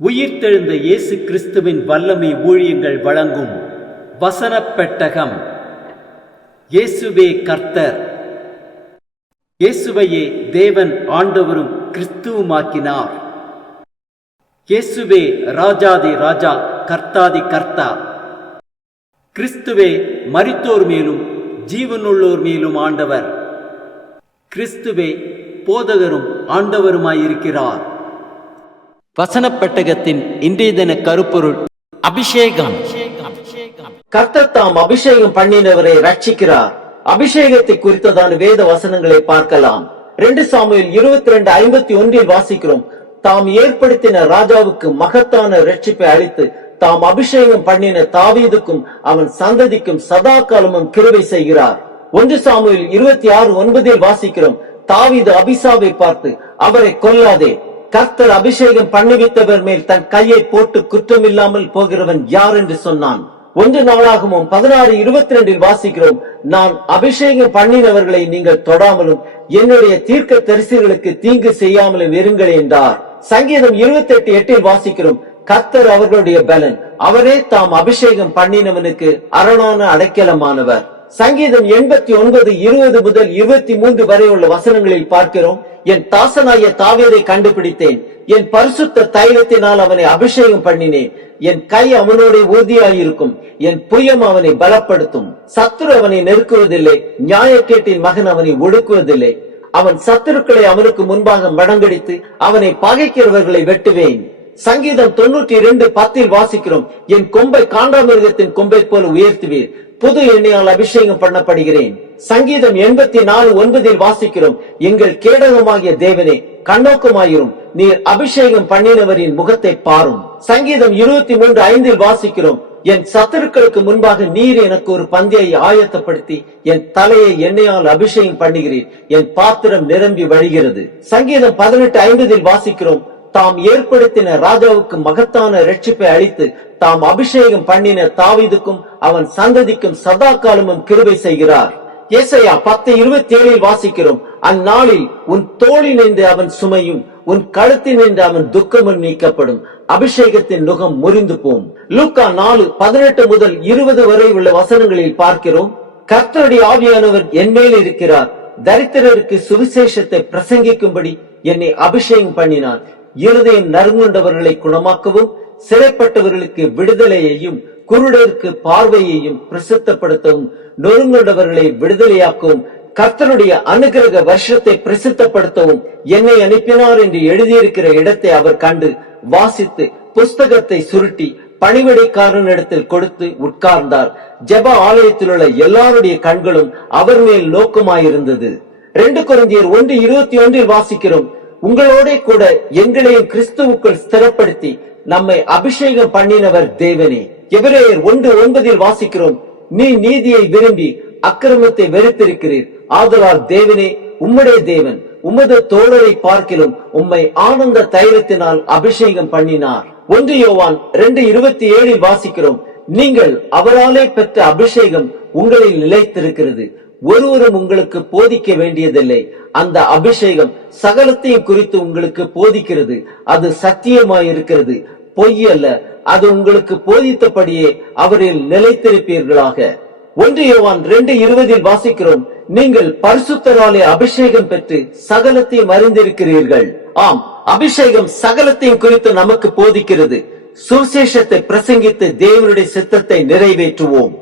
உயிர்த்தெழுந்த இயேசு கிறிஸ்துவின் வல்லமை ஊழியங்கள் வழங்கும் வசனப் பெட்டகம். இயேசுவே கர்த்தர். இயேசுவையே தேவன் ஆண்டவரும் கிறிஸ்துவுமாக்கினார். இயேசுவே ராஜாதி ராஜா, கர்த்தாதி கர்த்தா. கிறிஸ்துவே மரித்தோர் மேலும் ஜீவனுள்ளோர் மேலும் ஆண்டவர். கிறிஸ்துவே போதகரும் ஆண்டவருமாயிருக்கிறார். வசனப் பெட்டகத்தின் இன்றைய தின கருப்பொருள் அபிஷேகம். கர்த்தர் தாம் அபிஷேகம் பண்ணினவரை ரட்சிக்கிறார். அபிஷேகத்தை குறித்ததான வேத வசனங்களை பார்க்கலாம். 2 சாமுவேல் 22:51 வாசிக்கிறோம். தாம் ஏற்படுத்தின ராஜாவுக்கு மகத்தான ரட்சிப்பை அளித்து தாம் அபிஷேகம் பண்ணின தாவீதுக்கும் அவன் சந்ததிக்கும் சதா காலமும் கிருபை செய்கிறார். 1 சாமுவேல் 26:9 வாசிக்கிறோம். தாவீது அபிசாவை பார்த்து, அவரை கொல்லாதே, கர்த்தர் அபிஷேகம் பண்ணிவித்தவர் மேல் தன் கையை போட்டு குற்றமில்லாமல் போகிறவன் யார் என்று சொன்னான். 1 நாளாகமும் 16:22 வாசிக்கிறோம். நான் அபிஷேகம் பண்ணினவர்களை நீங்கள் தொடாமலும் என்னுடைய தீர்க்க தரிசிகளுக்கு தீங்கு செய்யாமலும் இருங்கள் என்றார். சங்கீதம் 28:8 வாசிக்கிறோம். கர்த்தர் அவர்களுடைய பலன், அவரே தாம் அபிஷேகம் பண்ணினவனுக்கு அரணான அடைக்கலமானவர். சங்கீதம் 89:20 முதல் 23 வரை உள்ள வசனங்களில் பார்க்கிறோம். என் தாசனாய தாவீதை கண்டுபிடித்தேன், என் பரிசுத்த தைலத்தினால் அவனை அபிஷேகம் பண்ணினேன். என் கை அவனோட உறுதியாயிருக்கும், என் புயம் அவனை பலப்படுத்தும். சத்துரு அவனை நெருக்குவதில்லை, நியாயக்கேட்டின் மகன் அவனை ஒடுக்குவதில்லை. அவன் சத்துருக்களை அவனுக்கு முன்பாக மடங்கடித்து அவனை பகைக்கிறவர்களை வெட்டுவேன். சங்கீதம் 92:10 வாசிக்கிறோம். என் கொம்பை காண்டாமிருகத்தின் கொம்பை போல உயர்த்துவீர், புது எண்ணெயால் அபிஷேகம் பண்ணப்படுகிறேன். சங்கீதம் 84:9 வாசிக்கிறோம். எங்கள் கேடகமாகிய தேவனே, கண்ணோக்கமாயிரும், நீர் அபிஷேகம் பண்ணினவரின் முகத்தை பாரும். சங்கீதம் 23:5 வாசிக்கிறோம். என் சத்துருக்களுக்கு முன்பாக நீர் எனக்கு ஒரு பந்தியை ஆயத்தப்படுத்தி என் தலையை எண்ணெயால் அபிஷேகம் பண்ணுகிறீர், என் பாத்திரம் நிரம்பி வழிகிறது. சங்கீதம் 18:50 வாசிக்கிறோம். தாம் ஏற்படுத்தின ராஜாவுக்கு மகத்தான ரட்சிப்பை அளித்து தாம் அபிஷேகம் பண்ணின தாவீதுக்கும் அவன் சந்ததிக்கும் சதா காலமும் கிருபை செய்கிறார். ஏசாயா 10:27 வாசிக்கிறோம். அந்நாளில் உன் தோளினின்று அவன் சுமையும் உன் கழுத்தினின்று அவன் துக்கமும் நீக்கப்படும், அபிஷேகத்தின் நுகம் முறிந்து போம். லூக்கா 4:18 முதல் 20 வரை உள்ள வசனங்களில் பார்க்கிறோம். கர்த்தருடைய ஆவியானவர் என் மேல் இருக்கிறார், தரித்திரருக்கு சுவிசேஷத்தை பிரசங்கிக்கும்படி என்னை அபிஷேகம் பண்ணினார். இருதயம் நறுங்குண்டவர்களை குணமாக்கவும், சிறைப்பட்டவர்களுக்கு விடுதலையையும், குருடருக்கு பார்வையையும் பிரசித்தப்படுத்தவும், நொறுங்குண்டவர்களை விடுதலையாக்கவும், கர்த்தருடைய அனுக்கிரக வருஷத்தை பிரசித்தப்படுத்தவும் என்னை அனுப்பினார் என்று எழுதியிருக்கிற இடத்தை அவர் கண்டு வாசித்து புஸ்தகத்தை சுருட்டி பணிவிடைக்காரனிடத்தில் கொடுத்து உட்கார்ந்தார். ஜெப ஆலயத்தில் உள்ள எல்லாருடைய கண்களும் அவர் மேல் நோக்கமாயிருந்தது. 2 கொரிந்தியர் 1:21 வாசிக்கிறோம். உங்களோட கூட எங்களையும் கிறிஸ்துவுக்குள் ஸ்திரப்படுத்தி நம்மை அபிஷேகம் பண்ணினவர் தேவனே. எபிரேயர் 1:9 வாசிக்கிறோம். நீ நீதியை விரும்பி அக்கிரமத்தை வெறுத்திருக்கிறீர், ஆதலால் தேவனே, உம்முடைய தேவன் உமது தோழரை பார்க்கிலும் உம்மை ஆனந்த தைலத்தினால் அபிஷேகம் பண்ணினார். 1 யோவான் 2:27 வாசிக்கிறோம். நீங்கள் அவராலே பெற்ற அபிஷேகம் உங்களில் நிலைத்திருக்கிறது, ஒருவரும் உங்களுக்கு போதிக்க வேண்டியதில்லை. அந்த அபிஷேகம் சகலத்தையும் குறித்து உங்களுக்கு போதிக்கிறது, அது சத்தியமாயிருக்கிறது, பொய் அல்ல. அது உங்களுக்கு போதித்தபடியே அவரில் நிலைத்திருப்பீர்களாக. 1 யோவான் 2:20 வாசிக்கிறோம். நீங்கள் பரிசுத்தராலே அபிஷேகம் பெற்று சகலத்தையும் அறிந்திருக்கிறீர்கள். ஆம், அபிஷேகம் சகலத்தையும் குறித்து நமக்கு போதிக்கிறது. சுவிசேஷத்தை பிரசங்கித்து தேவனுடைய சித்தத்தை நிறைவேற்றுவோம்.